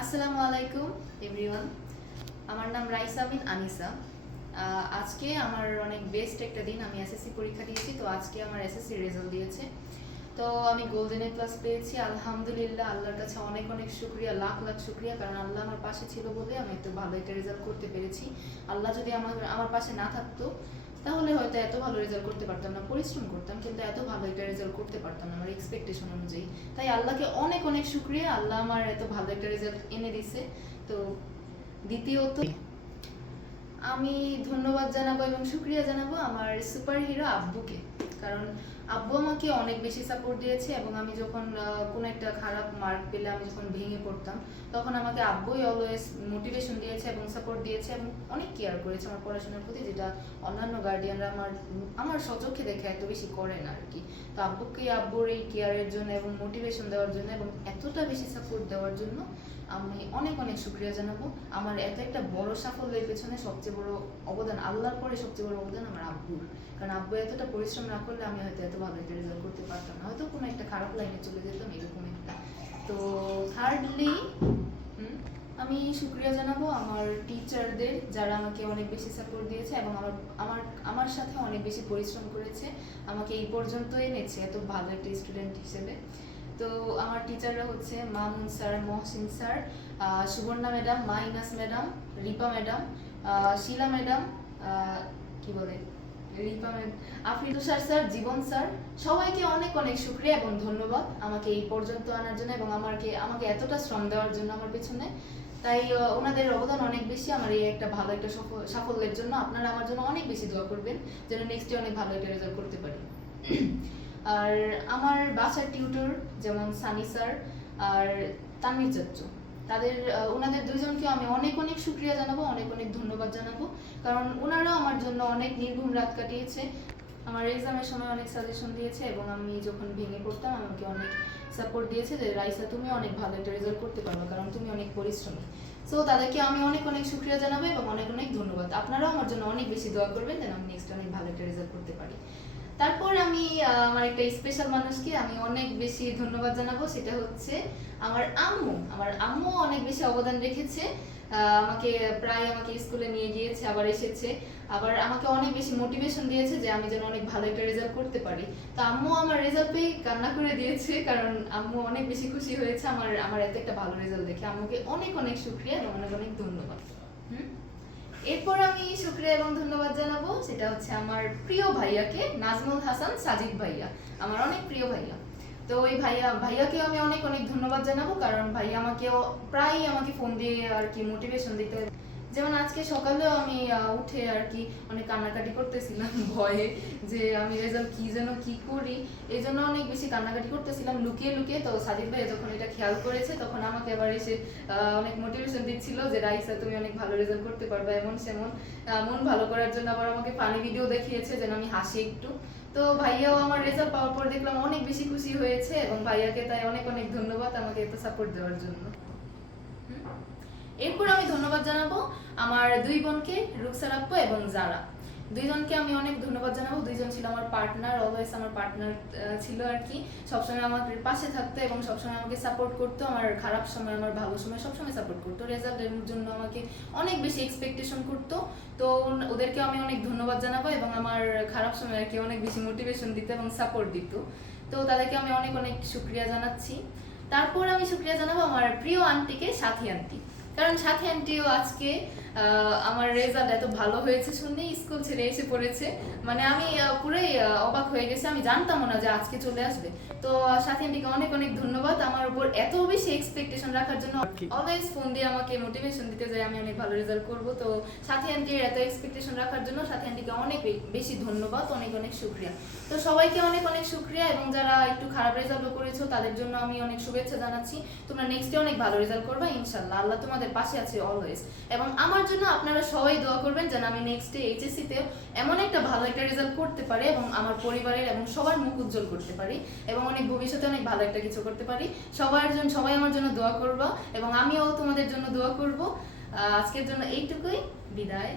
আসসালামু আলাইকুম এভরিওয়ান। আমার নাম রাইসা বিন আনিসা। আজকে আমার অনেক বেস্ট একটা দিন। আমি এসএসসি পরীক্ষা দিয়েছি, তো আজকে আমার এসএসসি রেজাল্ট দিয়েছে। তো আমি গোল্ডেন এ প্লাস পেয়েছি, আলহামদুলিল্লাহ। আল্লাহর কাছে অনেক অনেক শুকরিয়া, লাখ লাখ শুকরিয়া, কারণ আল্লাহ আমার পাশে ছিল বলে আমি এত ভালো একটা রেজাল্ট করতে পেরেছি। আল্লাহ যদি আমার পাশে না থাকতো তাহলে হয়তো এত ভালো রেজাল্ট করতে পারতাম না। পরিশ্রম করতাম কিন্তু এত ভালো একটা রেজাল্ট করতে পারতাম না আমার এক্সপেকটেশন অনুযায়ী। তাই আল্লাহকে অনেক অনেক শুকরিয়া, আল্লাহ আমার এত ভালো একটা রেজাল্ট এনে দিছে। তো দ্বিতীয়ত আমি ধন্যবাদ জানাবো এবং শুকরিয়া জানাবো আমার সুপার হিরো আব্বুকে। কারণ আব্বু আমাকে অনেক বেশি সাপোর্ট দিয়েছে এবং আমি যখন কোনো একটা খারাপ মার্ক পেলে, আমি যখন ভেঙে পড়তাম, তখন আমাকে আব্বুই অলওয়েজ মোটিভেশন দিয়েছে এবং সাপোর্ট দিয়েছে এবং অনেক কেয়ার করেছে আমার পড়াশোনার প্রতি, যেটা অন্যান্য গার্ডিয়ানরা আমার সচক্ষে দেখে এত বেশি করে না আর কি। তো আব্বুর এই কেয়ারের জন্য এবং মোটিভেশন দেওয়ার জন্য এবং এতটা বেশি সাপোর্ট দেওয়ার জন্য আমি অনেক অনেক শুকরিয়া জানাবো। আমার এত একটা বড় সাফল্যের পেছনে সবচেয়ে বড় অবদান, আল্লাহর পরে সবচেয়ে বড় অবদান আমার আব্বুর। কারণ আব্বু এতটা পরিশ্রম না করলে আমি হয়তো এত ভালো একটা রেজাল্ট করতে পারতাম না, হয়তো কোনো একটা খারাপ লাইনে চলে যেতাম, এরকম একটা। তো থার্ডলি আমি শুকরিয়া জানাবো আমার টিচারদের, যারা আমাকে অনেক বেশি সাপোর্ট দিয়েছে এবং আমার আমার আমার সাথে অনেক বেশি পরিশ্রম করেছে, আমাকে এই পর্যন্ত এনেছে এত ভালো একটা স্টুডেন্ট হিসেবে। তো আমার টিচাররা হচ্ছে Mamun sir, Mohsin sir, Suborna madam, মাইনাস madam, Ripa madam, Shila madam, কি বলে রিপা ম্যাডাম, আফরিদুসার স্যার, জীবন স্যার, সবাইকে অনেক অনেক শুকরিয়া এবং ধন্যবাদ আমাকে এই পর্যন্ত আনার জন্য এবং আমাকে এতটা শ্রম দেওয়ার জন্য আমার পেছনে। তাই ওনাদের অবদান অনেক বেশি আমার এই একটা ভালো একটা সাফল্যের জন্য। আপনারা আমার জন্য অনেক বেশি দোয়া করবেন যেন নেক্সটে অনেক ভালো একটা রেজাল্ট করতে পারি। আর আমার বাসার টিউটর যেমন সানি স্যার আর তানভীর চাচ্চু, ওনাদের দুইজনকে আমি অনেক অনেক শুকরিয়া জানাবো, অনেক অনেক ধন্যবাদ জানাবো। কারণ ওনারাও আমার জন্য অনেক নির্ঘুম রাত কাটিয়েছে, আমার এক্সামের সময় অনেক সাজেশন দিয়েছে এবং আমি যখন ভেঙে পড়তাম আমাকে অনেক সাপোর্ট দিয়েছে যে রাইসা তুমি অনেক ভালো একটা রেজাল্ট করতে পারবে, কারণ তুমি অনেক পরিশ্রমী। সো তাদেরকে আমি অনেক অনেক শুকরিয়া জানাবো এবং অনেক অনেক ধন্যবাদ। আপনারাও আমার জন্য অনেক বেশি দোয়া করবেন যেন আমি নেক্সট অনেক ভালো একটা রেজাল্ট করতে পারি। তারপর আমি আমার একটা স্পেশাল মানুষকে আমি অনেক বেশি ধন্যবাদ জানাবো, সেটা হচ্ছে আমার আম্মু। আমার আম্মু অনেক বেশি অবদান রেখেছে, আমাকে স্কুলে নিয়ে গিয়েছে, আবার এসেছে, আবার আমাকে অনেক বেশি মোটিভেশন দিয়েছে যে আমি যেন অনেক ভালো একটা রেজাল্ট করতে পারি। তো আম্মু আমার রেজাল্ট পেয়ে কান্না করে দিয়েছে, কারণ আম্মু অনেক বেশি খুশি হয়েছে আমার এত একটা ভালো রেজাল্ট দেখে। আম্মুকে অনেক অনেক শুকরিয়া এবং অনেক অনেক ধন্যবাদ। এরপর আমি শুকরিয়া এবং ধন্যবাদ জানাবো, সেটা হচ্ছে আমার প্রিয় ভাইয়াকে, নাজমুল হাসান সাজিদ ভাইয়া, আমার অনেক প্রিয় ভাইয়া। তো ওই ভাইয়াকে আমি অনেক অনেক ধন্যবাদ জানাবো, কারণ ভাইয়া প্রায়ই আমাকে ফোন দিয়ে আর কি মোটিভেশন দিতে। যেমন আজকে সকালেও আমি উঠে আর কি অনেক কান্নাকাটি করতেছিলাম ভয়ে যে আমি রেজাল্ট কি করি, এই জন্য অনেক বেশি কান্নাকাটি করতেছিলাম লুকিয়ে লুকিয়ে। তো সাজিদ ভাই যখন এটা খেয়াল করেছে তখন আমাকে আবার এসে অনেক মোটিভেশন দিচ্ছিল যে রাইসা তুমি অনেক ভালো রেজাল্ট করতে পারবে, এমন সেমন। মন ভালো করার জন্য আবার আমাকে ফানি ভিডিও দেখিয়েছে যেন আমি হাসি একটু। তো ভাইয়াও আমার রেজাল্ট পাওয়ার পর দেখলাম অনেক বেশি খুশি হয়েছে এবং ভাইয়াকে তাই অনেক অনেক ধন্যবাদ আমাকে এত সাপোর্ট দেওয়ার জন্য। এরপর আমি ধন্যবাদ জানাবো আমার দুই বোনকে, রুকসার আপু এবং জারা। দুইজনকে আমি অনেক ধন্যবাদ জানাবো। দুইজন ছিল আমার পার্টনার, অলওয়েজ আমার পার্টনার ছিল আর কি। সবসময় আমার পাশে থাকতো এবং সবসময় আমাকে সাপোর্ট করতো, আমার খারাপ সময় আমার ভালো সময় সবসময় সাপোর্ট করতো। রেজাল্টের জন্য আমাকে অনেক বেশি এক্সপেকটেশন করতো। তো ওদেরকে আমি অনেক ধন্যবাদ জানাবো এবং আমার খারাপ সময় আর কি অনেক বেশি মোটিভেশন দিত এবং সাপোর্ট দিত। তো তাদেরকে আমি অনেক অনেক শুকরিয়া জানাচ্ছি। তারপর আমি শুকরিয়া জানাবো আমার প্রিয় আন্টিকে, সাথী আন্টি। কারণ সাথী আন্টিও আজকে আমার রেজাল্ট এত ভালো হয়েছে শুনে স্কুল ছেড়ে এসে পড়েছে। মানে আমি পুরোই অবাক হয়ে গেছি, আমি জানতামও না যে আজকে চলে আসবে। তো সাথী আন্টিকে অনেক অনেক ধন্যবাদ আমার উপর এত বেশি এক্সপেকটেশন রাখার জন্য, অলওয়েজ ফোন দিয়ে আমাকে মোটিভেশন দিতে যায় আমি অনেক ভালো রেজাল্ট করব। তো সাথী আন্টির এত এক্সপেকটেশন রাখার জন্য সাথী আন্টিকে অনেক বেশি ধন্যবাদ, অনেক অনেক শুকরিয়া। তো সবাইকে অনেক অনেক শুকরিয়া এবং যারা একটু খারাপ রেজাল্টও করেছো তাদের জন্য আমি অনেক শুভেচ্ছা জানাচ্ছি। তোমরা নেক্সটে অনেক ভালো রেজাল্ট করবে ইনশাআল্লাহ, আল্লাহ তোমাদের পাশে আছে অলওয়েজ। এবং আমার জন্য আপনারা সবাই দোয়া করবেন যেন আমি নেক্সটে এইচএসসি-তে এমন একটা ভালো একটা রেজাল্ট করতে পারি এবং আমার পরিবারের এবং সবার মুখ উজ্জ্বল করতে পারি এবং অনেক ভবিষ্যতে অনেক ভালো একটা কিছু করতে পারি। সবাই আমার জন্য দোয়া করবা এবং আমিও তোমাদের জন্য দোয়া করব। আজকের জন্য এইটুকুই, বিদায়।